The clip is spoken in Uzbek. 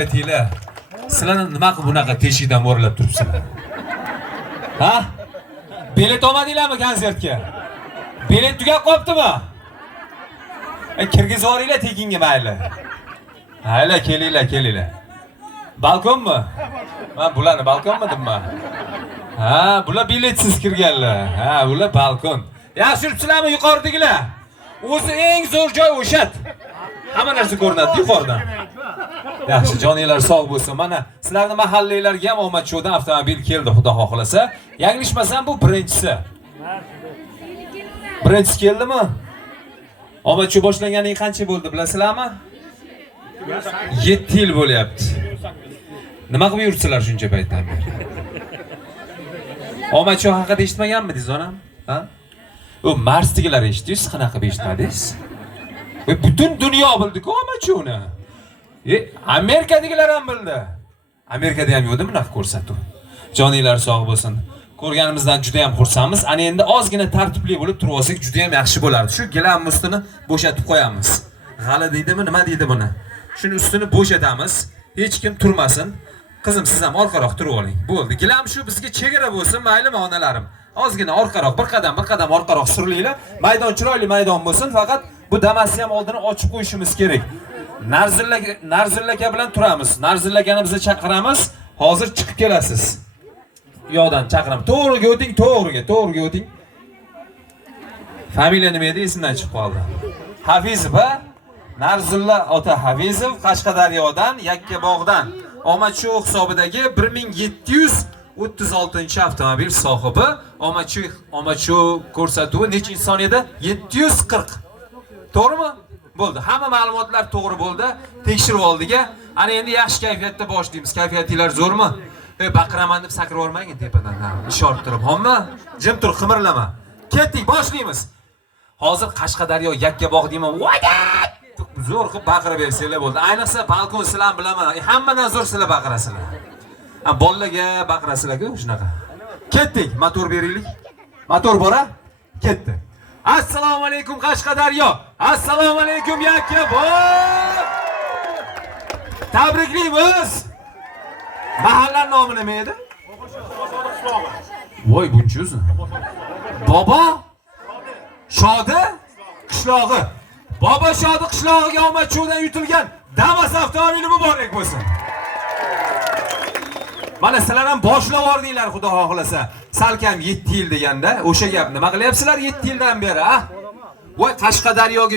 Aytinglar, sizlar nima qilib bunaqa teshikdan mo'ralab turibsizlar? Ha? Bilet olmadinglarmi konsertga? Bilet tugab qolibdimi? Kirgizib yuboringlar tekinga mayli. Hayla, kelinglar. Balkonmi? Men bularni balkonmi deyman? Ha, bular biletsiz kirganlar. Ha, bular balkon. Yaxshi yuribsizlarmi yuqoridagilar? O'zi eng zo'r joy o'sha. Hamma narsa ko'rinadi yuqoridan. Yaxshi, joninglar sog' bo'lsin. Mana sizlarning mahallanglarga ham omad showdan avtomobil keldi, xudo xohlasa. Yanglishmasam bu birinchisi. Birinchisi keldimi? Omad show boshlanganiga qancha bo'ldi bilasizlarmi? 7 yil bo'lyapti. Nima qilib yuribsizlar shuncha paytdan beri? Omad show haqida eshitmaganmidingiz, onam? Ha? U Marsdagilar eshitdingiz, qanaqa eshitmadingiz? Butun dunyo bildi-ku omad showni. Amerikadagilar ham bildi. Amerikada ham yo'qdi bunaqa ko'rsatuv. Joninglar sog' bo'lsin. Ko'rganimizdan juda ham xursandmiz. Ana endi ozgina tartibli bo'lib turib olsak juda ham yaxshi bo'lardi. Shu gilam ustini bo'shatib qo'yamiz. G'ala deydimi, nima deydi buni? Shuni ustini bo'shatamiz. Hech kim turmasin. Qizim, siz ham orqaroq turib oling. Bo'ldi. Gilam shu bizga chegara bo'lsin, maylimi onalarim. Ozgina orqaroq, bir qadam orqaroq surilinglar. Maydon chiroyli maydon bo'lsin, faqat bu damasni ham oldini ochib qo'yishimiz kerak. Narzillaka bilan turamiz. Narzillakani bizni chaqiramiz. Hozir chiqib kelasiz. Yo'qdan chaqiraman. To'g'riga o'ting. Familiya nima edi? Esimdan chiqib qoldi. Hafizov, ha? Narzulla ota Hafizov Qashqadaryodan, Yakkabog'dan. Omad show hisobidagi 1736 avtomobil sohibi. Omad show ko'rsatuvi necha son edi? 740. To'g'rimi? Bo'ldi. Hamma ma'lumotlar to'g'ri bo'ldi. Tekshirib oldik. Ana endi yaxshi kayfiyatda boshlaymiz. Kayfiyatinglar zo'rmi? Baqiraman deb sakrab o'rmagin tepadan. Ha, ishora turib. Hamma jim tur, qimirlama. Ketdik, boshlaymiz. Hozir Qashqadaryo Yakkabog' deyman. Zo'r qilib baqirib bersanglar bo'ldi. Ayniqsa balkon sizlar bilaman. Hammadan zo'r sizlar baqirasizlar. Ha, bolalarga baqirasizlar-ku shunaqa. Ketdik, motor beraylik. Motor bora? Ketdi. Assalomu alaykum Qashqadaryo. Assalomu alaykum Yakkabog'. Tabriklaymiz. Mahalla nomi nima edi? Voy buncha o'zi. Bobo Shodi qishlog'i. Bobo Shodi qishlog'iga omad showdan yutilgan Damas avtomobili muborak bo'lsin. Mana sizlar ham boshlab yordinglar, xudo xohlasa. Salkam 7 yil deganda o'sha gap nima qilyapsizlar 7 yildan beri, ha? Voy Qashqadaryoga